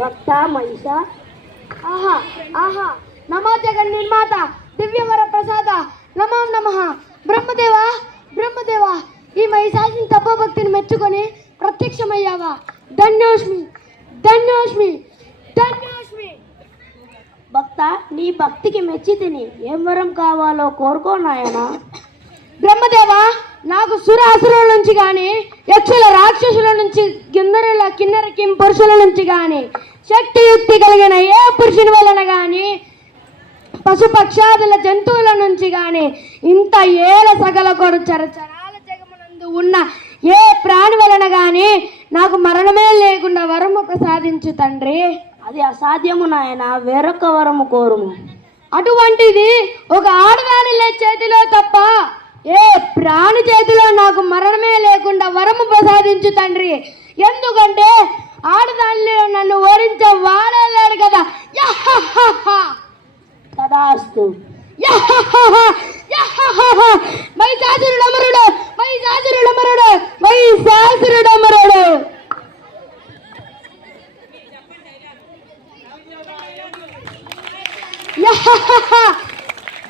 భక్త మహిష. ఆహా ఆహా, నమో జగన్ నిర్మాత దివ్యవర ప్రసాద, నమో నమః. బ్రహ్మదేవా బ్రహ్మదేవా, ఈ మహిషాసుని తపోభక్తిని మెచ్చుకొని ప్రత్యక్షమయ్యావా? ధన్యోస్మి ధన్యోస్మి ధన్యోస్మి. భక్త, నీ భక్తికి మెచ్చి తిని ఏం వరం కావాలో కోరుకో నాయనా. బ్రహ్మదేవా, నాకు సుర అసురుల నుంచి కానీ, యక్షుల రాక్షసుల నుంచి, కిన్నరుల కిన్నర కిం పురుషుల నుంచి కానీ, శక్తియుక్తి కలిగిన ఏ పురుషుని వలన కానీ, పశుపక్షాదుల జంతువుల నుంచి కానీ, ఇంత ఏల సగల కొడు చరచరాల జగమునందు ఉన్న ఏ ప్రాణి వలన కానీ నాకు మరణమే లేకుండా వరము ప్రసాదించు తండ్రి. అది అసాధ్యము నాయన, వేరొక వరము కోరుము. అటువంటిది ఒక ఆడదాని చేతిలో తప్ప ఏ ప్రాణి చేతిలో నాకు మరణమే లేకుండా వరము ప్రసాదించు తండ్రి. ఎందుకంటే ఆడదానిలో నన్ను ఓడించే వాడలేడు కదా. తదాస్తు. మహిషాసురుడమరుడు మహిషాసురుడమరుడు మహిషాసురుడమరుడు.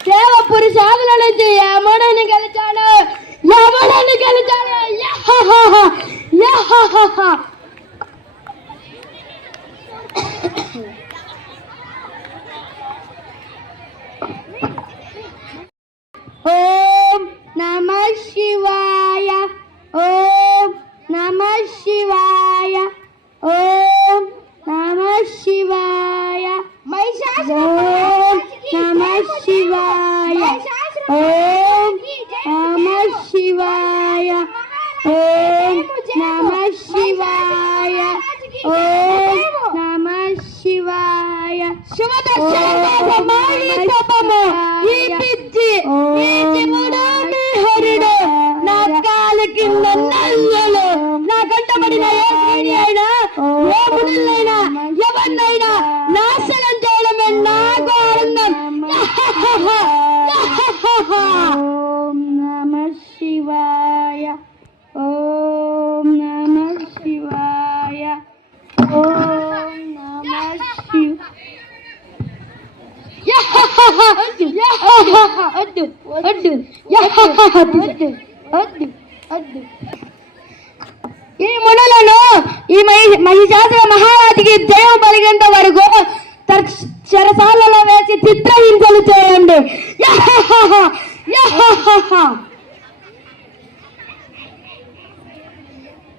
దేవ పురుషాదుల నుంచి యముడిని గెలిచాడు, యముడిని గెలిచాడు. ఓం నమః శివాయ, ఓం నమః శివాయ, ఓం నమః శివాయ. ఓం నమః శివాయ, ఓం నమః శివాయ, ఓం నమః శివాయ, ఓం నమః శివాయ. హరుడు నా కాలు కింద నల్లలు, నా కంటబడిన అయినా ఎవరినైనా నాశనం చేయడమే నాకు ఆనందం. ఓం నమః శివాయ, ఓం నమః శివాయ, ఓం నమః ఈ మునులను ఈ మహిషాసుర మహారాజుకి జయం పలిగేంత వరకు చెరసాలలో వేసి చిత్రహింసలు చేయండి.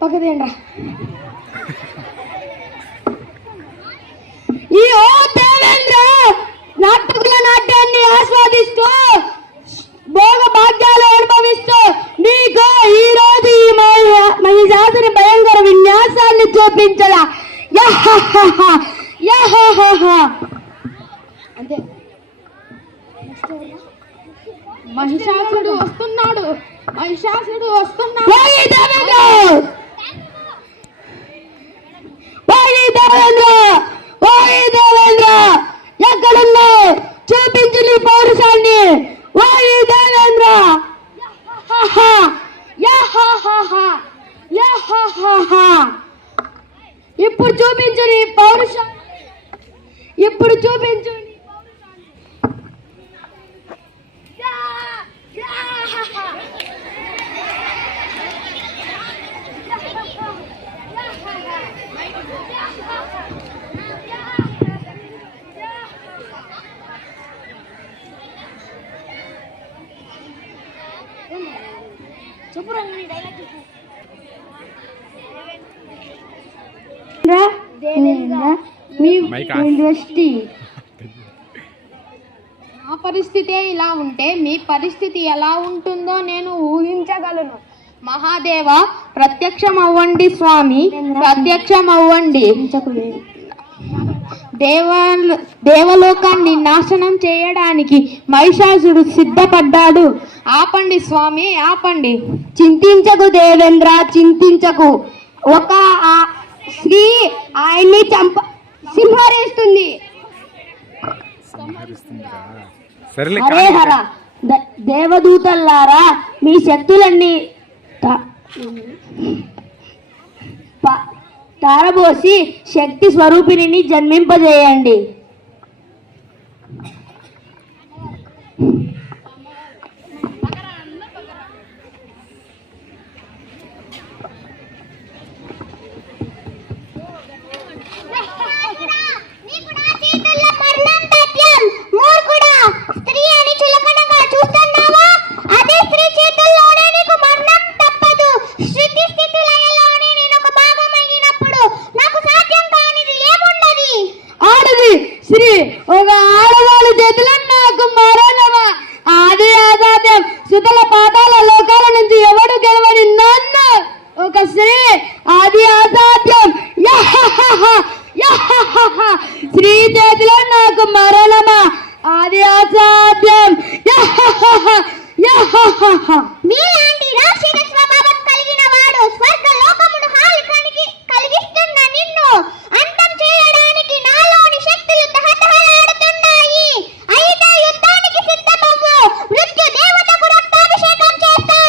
పక్కదేండ్రా. ఈ ఓ దేవేంద్ర నాటకుల నాట్యాన్ని ఆస్వాదిస్తూ భోగ భాగ్యాలు అనుభవిస్తూ నీకు ఈ రోజు ఈ మహిషాసుని భయంకర విన్యాసాన్ని చూపించలా. అంతే. మహిషాసుడు వస్తున్నాడు, మహిషాసుడు వస్తున్నాడు. ఎక్కడున్నావు? చూపించు నీ పౌరుషాన్ని. వాయు దేవేంద్ర, ఇప్పుడు చూపించు నీ పౌరుషాన్ని. ఇప్పుడు చూపించు నీ నా పరిస్థితి ఇలా ఉంటే మీ పరిస్థితి ఎలా ఉంటుందో నేను ఊహించగలను. మహాదేవ, ప్రత్యక్షం అవ్వండి స్వామి, ప్రత్యక్షం అవ్వండి. దేవలోకాన్ని నాశనం చేయడానికి మహిషాసుడు సిద్ధపడ్డాడు. ఆపండి స్వామి, ఆపండి. చింతించకు దేవేంద్ర, చింతించకు. ఒక స్త్రీ ఆయన్ని సంహరిస్తుంది. హరే హర దేవదూతల్లారా, మీ శక్తులన్నీ తారబోసి శక్తి స్వరూపిణిని జన్మింపజేయండి. శ్రీ ఒక ఆడవాళ్ళ చేతిలో నాకు మరణమా ఆది ఆదాత్యం సుతల పాతాల లోకాల నుంచి ఎవడు గెలవని నన్ను ఒక స్త్రీ ఆది ఆదాత్యం స్త్రీ చేతిలో నాకు మరణమా ఆది అసాధ్యం. మీలాంటి రాక్షస స్వభావం కలిగిన వాడు స్వర్గ లోకమును కలిగిస్తున్న నిన్ను అంతం చేయడానికి నాలోని శక్తులు తహతహలాడుతున్నాయి. అయితే యుద్ధానికి సిద్ధమవ్వు. మృత్యు దేవతకు రక్తాభిషేకం చేస్తా.